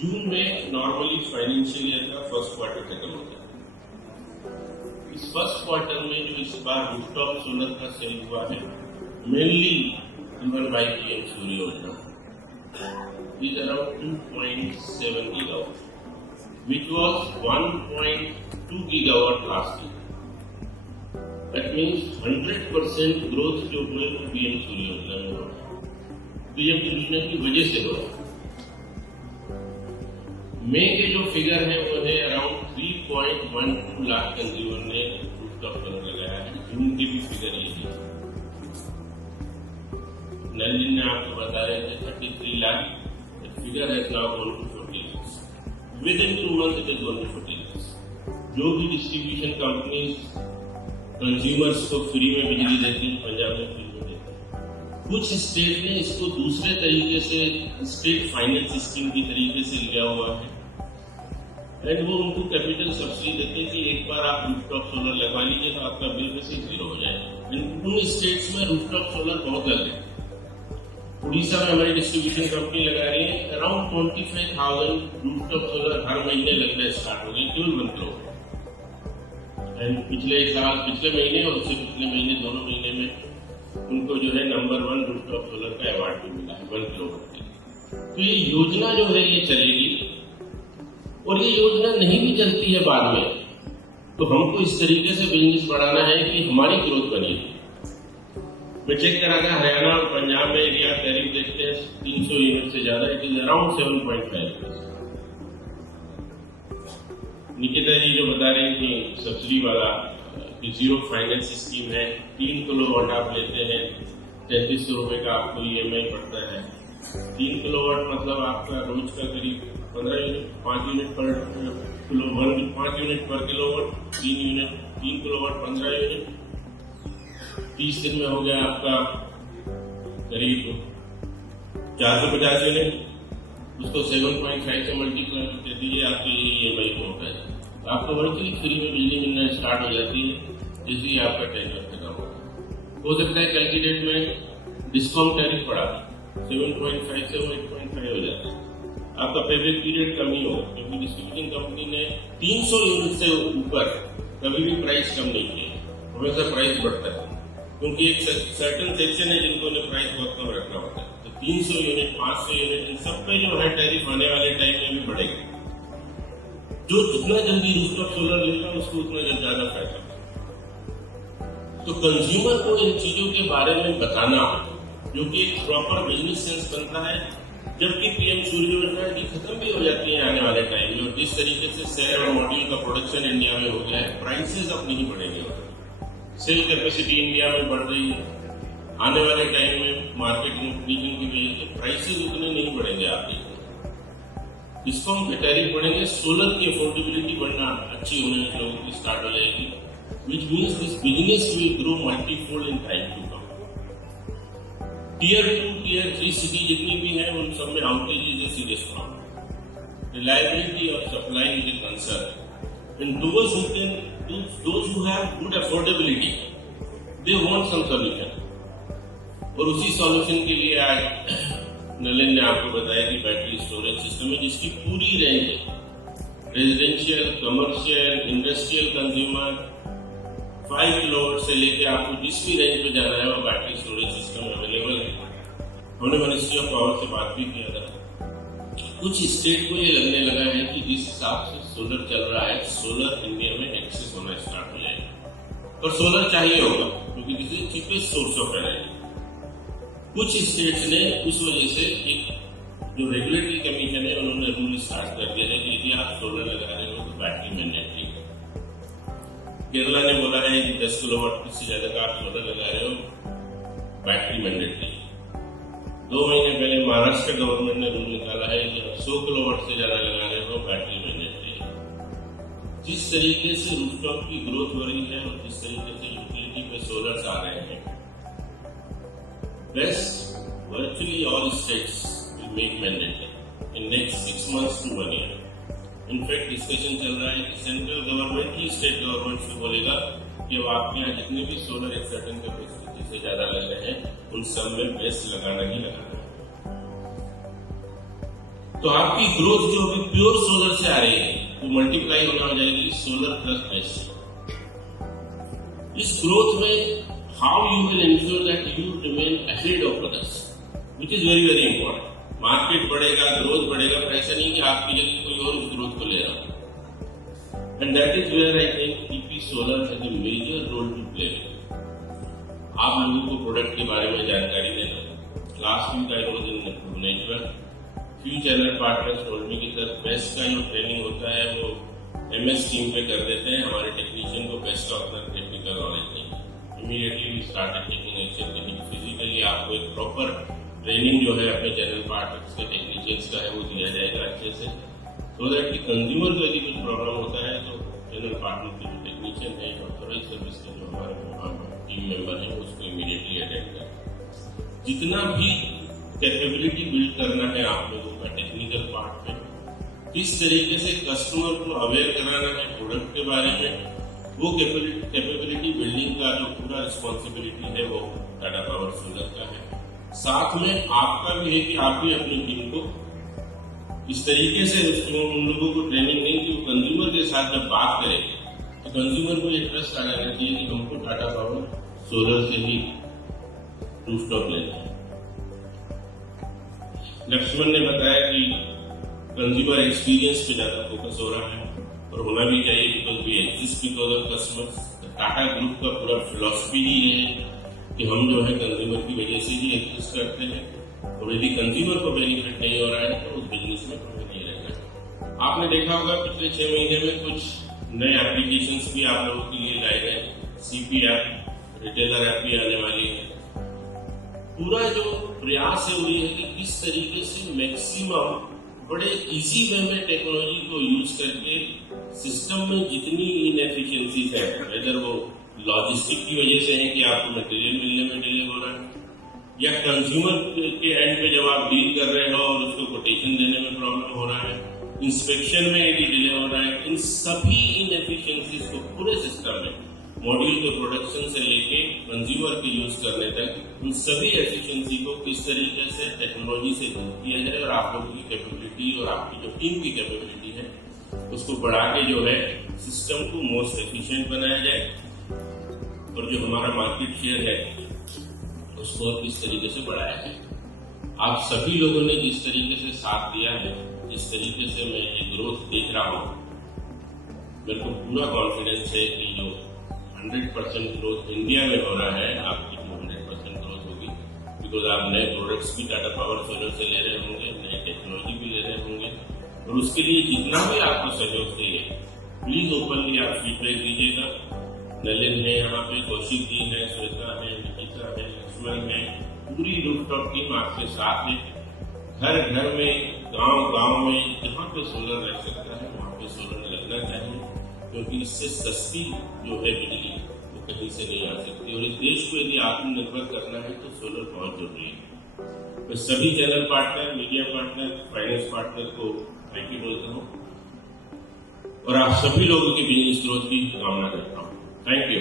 जून में normally financial year का first quarter खत्म होता है। इस फर्स्ट क्वार्टर में जो इस बार रूफटॉप सोलर का सेल हुआ है, मेनली ड्रिवन बाय पीएम सूर्य योजना, is around 2.7 gigawatt, which was 1.2 gigawatt last year. That means 100% growth जो हुए वो पीएम सूर्य योजना में हुआ। पीएम योजना की वजह से हुआ। मई के जो फिगर है वो है अराउंड 3.12 लाख कंज्यूमर ने रूफटॉप सोलर लगाया है। जून के भी फिगर यही है। नलिन ने आपको बता रहे थे 33 लाख, फिगर है now gone to 40 lakh. Within 2 months it is gone to 40 lakh. जो भी डिस्ट्रीब्यूशन कंपनीज कंज्यूमर्स को फ्री में बिजली देती है, पंजाब में फ्री में देती है। कुछ स्टेट ने इसको दूसरे तरीके से स्टेट फाइनेंस स्कीम की तरीके से लिया हुआ है, एंड वो उनको कैपिटल सब्सिडी देते हैं कि एक बार आप रूफटॉप सोलर लगवा लीजिए तो आपका बिल में से 0 हो जाएगा। उन स्टेट्स में रूफटॉप सोलर बहुत लग रहे हैं। उड़ीसा में हमारी डिस्ट्रीब्यूशन कंपनी लगा रही है, अराउंड 25,000 रूफटॉप सोलर हर महीने लगना स्टार्ट हो गए केवल 1 करोड़। एंड पिछले महीने और उससे पिछले महीने, दोनों महीने में उनको जो है नंबर 1 रूफटॉप सोलर का अवार्ड भी मिला है 1 करोड़। तो ये योजना जो है ये चलेगी, और ये योजना नहीं भी चलती है बाद में, तो हमको इस तरीके से बिजनेस बढ़ाना है कि हमारी ग्रोथ बनी रहे। मैं चेक करा था, हरियाणा और पंजाब में यदि आप टैरिफ देखते हैं 300 यूनिट से ज्यादा, इट इज अराउंड 7.5। निकिता जी जो बता रही थी सब्सिडी वाला कि 0 फाइनेंस स्कीम है, 3 किलोवाट आप लेते हैं 3300 रुपए का आपको ईएमआई पड़ता है। 3 किलोवाट मतलब आपका रोज का करीब 15 यूनिट, 5 यूनिट पर किलो, 5 यूनिट पर किलोवाट, 3 किलोवाट 15 यूनिट, 30 दिन में हो गया आपका करीब 450 यूनिट। उसको 7.5 से मल्टीप्लाई कर दीजिए, आपके ईएमआई को होता है, तो आपको वर्चुअली फ्री में बिजली मिलना स्टार्ट हो जाती है, इसलिए आपका टेन्योर खत्म होगा। हो सकता है कल की डेट में डिस्काउंट टैरिफ बढ़ा 7.5 से 8.5 हो जाता है, आपका पेबैक पीरियड कम ही होगा, क्योंकि डिस्ट्रीब्यूशन कंपनी ने 300 यूनिट से ऊपर कभी भी प्राइस कम नहीं किया, हमेशा प्राइस बढ़ता है, क्योंकि एक सर्टेन सेक्शन है जिनको प्राइस बहुत कम रखना होता है। तो 300 यूनिट, 500 यूनिट, इन सब पे जो है टैरिफ आने वाले टाइम में भी बढ़ेगा। जो जितना जल्दी रूफटॉप सोलर लेगा उसको उतना ज्यादा फायदा। तो कंज्यूमर को इन चीजों के बारे में बताना, जो कि एक प्रॉपर बिजनेस सेंस बनता है, जबकि पीएम सूर्य योजना की खत्म भी हो जाती है आने वाले टाइम में, और जिस तरीके से सेल और मॉड्यूल का प्रोडक्शन इंडिया में हो गया है, प्राइसेस अब नहीं बढ़ेंगे। सेल कैपेसिटी इंडिया में बढ़ रही है, आने वाले टाइम में मार्केट इंक्रीजिंग की वजह से प्राइसेस उतने नहीं बढ़ेंगे। आगे डिस्काउंट के टैरिफ बढ़ेंगे, सोलर की अफोर्डेबिलिटी बढ़ना अच्छी होने लोगों की स्टार्ट हो जाएगी, which means this business will grow multifold in time to come. Tier 2, tier 3 city जितनी भी है, उन सब में outage is a serious problem. Reliability of supply is a concern, and those who have good affordability, they want some solution। और उसी solution के लिए आज नलिन ने आपको बताया कि बैटरी स्टोरेज सिस्टम है, जिसकी पूरी रेंज है, residential, commercial, industrial consumer, 5 kilowatt से लेकर आपको जिस भी रेंज पे जाना है वो बैटरी स्टोरेज सिस्टम अवेलेबल है। हमने मिनिस्ट्री ऑफ पावर से बात भी किया था। कुछ स्टेट को ये लगने लगा है कि जिस हिसाब से सोलर चल रहा है, सोलर इंडिया में एक्सेस होना स्टार्ट हो जाएगा, और सोलर चाहिए होगा, क्योंकि this is cheapest source of energy. कुछ स्टेट्स ने उस वजह से एक जो रेगुलेटरी कमीशन है, उन्होंने रूल स्टार्ट कर दिया है कि यदि आप सोलर लगा रहे हो तो बैटरी मैंडेटरी है। केरला ने बोला है कि 10 किलोवाट से ज्यादा का आप सोलर लगा रहे हो, बैटरी मैंडेटरी। 2 महीने पहले महाराष्ट्र गवर्नमेंट ने रूल निकाला है कि 100 किलोवाट से ज्यादा लगा रहे हो, बैटरी मैंडेटरी है। जिस तरीके से रूफटॉप की ग्रोथ हो रही है और जिस तरीके से यूटिलिटी पे सोलर आ रहे हैं, Best, virtually all states will make mandatory in next 6 months to 1 year. In fact, discussion चल रहा है कि सेंट्रल गवर्नमेंट ही स्टेट गवर्नमेंट से बोलेगा कि अब आपके यहाँ जितने भी सोलर एक सर्टेन कैपेसिटी से ज्यादा लग रहे हैं, उन सब में बेस्ट लगाना ही लगाना है। तो आपकी ग्रोथ जो अभी प्योर सोलर से आ रही है वो मल्टीप्लाई होना हो जाएगी सोलर प्लस एस। इस ग्रोथ में how you will ensure that you remain ahead of others, which is very very important. Market बढ़ेगा, ग्रोथ बढ़ेगा, पर ऐसा नहीं कि आपकी जगह कोई और उस ग्रोथ को ले रहा हो। And that is where I think EP solar has a major role to play. आप लोगों को प्रोडक्ट के बारे में जानकारी देना। Last week I was in Bhubaneswar, few channel partners told me कि सर बेस्ट का जो ट्रेनिंग होता है वो MS टीम पे कर देते हैं, हमारे टेक्नीशियन को बेस्ट का उतना टेक्निकल नॉलेज नहीं। Immediately we started taking action कि फिजिकली आपको एक प्रॉपर ट्रेनिंग जो है अपने चैनल पार्टनर्स के टेक्नीशियंस का है वो दिया जाएगा अच्छे से, सो दैट कि कंज्यूमर को यदि कुछ प्रॉब्लम होता है तो चैनल पार्टनर के जो टेक्नीशियन है, ऑथोराइज सर्विस के जो हमारे टीम मेंबर है उसको इमीडिएटली अटेंड करें। जितना भी कैपेबिलिटी बिल्ड करना है आप लोगों का टेक्निकल पार्ट में, किस तरीके से कस्टमर को अवेयर कराना है प्रोडक्ट के बारे में, वो कैपेबिलिटी बिल्डिंग का जो पूरा रिस्पॉन्सिबिलिटी है वो टाटा पावर सोलर का है। साथ में आपका भी है कि आप भी अपनी टीम को इस तरीके से उन लोगों को ट्रेनिंग दें कि वो कंज्यूमर के साथ जब बात करेंगे तो कंज्यूमर को एक ट्रस्ट आ जाना चाहिए कि हमको टाटा पावर सोलर से ही रूफटॉप लेना है। लक्ष्मण ने बताया कि कंज्यूमर एक्सपीरियंस पे ज्यादा फोकस हो रहा है और होना भी चाहिए, because we exist because of customers. Tata group का पूरा फिलॉसफी ही है कि हम जो है कंज्यूमर की वजह से ही एग्जिस्ट करते हैं, और यदि कंज्यूमर को बेनिफिट नहीं हो रहा है तो उस बिजनेस में हमें नहीं रहना है। आपने देखा होगा पिछले 6 महीने में कुछ नए एप्लीकेशंस भी आप लोगों के लिए लाए गए। CP ऐप, रिटेलर ऐप भी आने वाली है। पूरा जो प्रयास है वो ये है कि किस तरीके से मैक्सिमम बड़े इजी वे में टेक्नोलॉजी को यूज करके सिस्टम में जितनी इनएफिशिएंसीज है, अगर वो लॉजिस्टिक की वजह से है कि आपको मटेरियल मिलने में डिले हो रहा है, या कंज्यूमर के एंड पे जब आप डील कर रहे हो और उसको कोटेशन देने में प्रॉब्लम हो रहा है, इंस्पेक्शन में यदि डिले हो रहा है, इन सभी इनएफिशिएंसीज को पूरे सिस्टम में मॉड्यूल के प्रोडक्शन से लेके कंज्यूमर के यूज करने तक उन सभी एफिशिएंसी को किस तरीके से टेक्नोलॉजी से दूर किया जाए और आप लोगों की कैपेबिलिटी और आपकी जो टीम की कैपेबिलिटी है उसको बढ़ा के जो है सिस्टम को मोस्ट एफिशिएंट बनाया जाए, और जो हमारा मार्केट शेयर है उसको किस तरीके से बढ़ाया जाए। आप सभी लोगों ने जिस तरीके से साथ दिया है, जिस तरीके से मैं ये ग्रोथ देख रहा हूँ, मेरे को पूरा कॉन्फिडेंस है कि जो 100% ग्रोथ इंडिया में हो रहा है, आपकी 100% ग्रोथ होगी, बिकॉज आप नए प्रोडक्ट्स भी टाटा पावर सोलर से ले रहे होंगे, नए टेक्नोलॉजी भी ले रहे होंगे, और उसके लिए जितना भी आपको सहयोग चाहिए प्लीज ओपनली आप फीडबैक दीजिएगा। नलिन है यहाँ पे, कौशिक जी है, श्वेता है, निकिता है, लक्ष्मण है, पूरी रूफटॉप टीम आपके साथ है। घर घर में, गांव गांव में जहाँ पे सोलर लग सकता है वहाँ पे सोलर लगना चाहिए, क्योंकि इससे सस्ती जो है बिजली वो कहीं से नहीं आ सकती, और इस देश को यदि आत्मनिर्भर करना है तो सोलर बहुत जरूरी है। मैं सभी channel partner, media partner, finance partner को थैंक यू बोलता हूँ, और आप सभी लोगों की बिजनेस ग्रोथ की कामना करता हूँ। Thank you.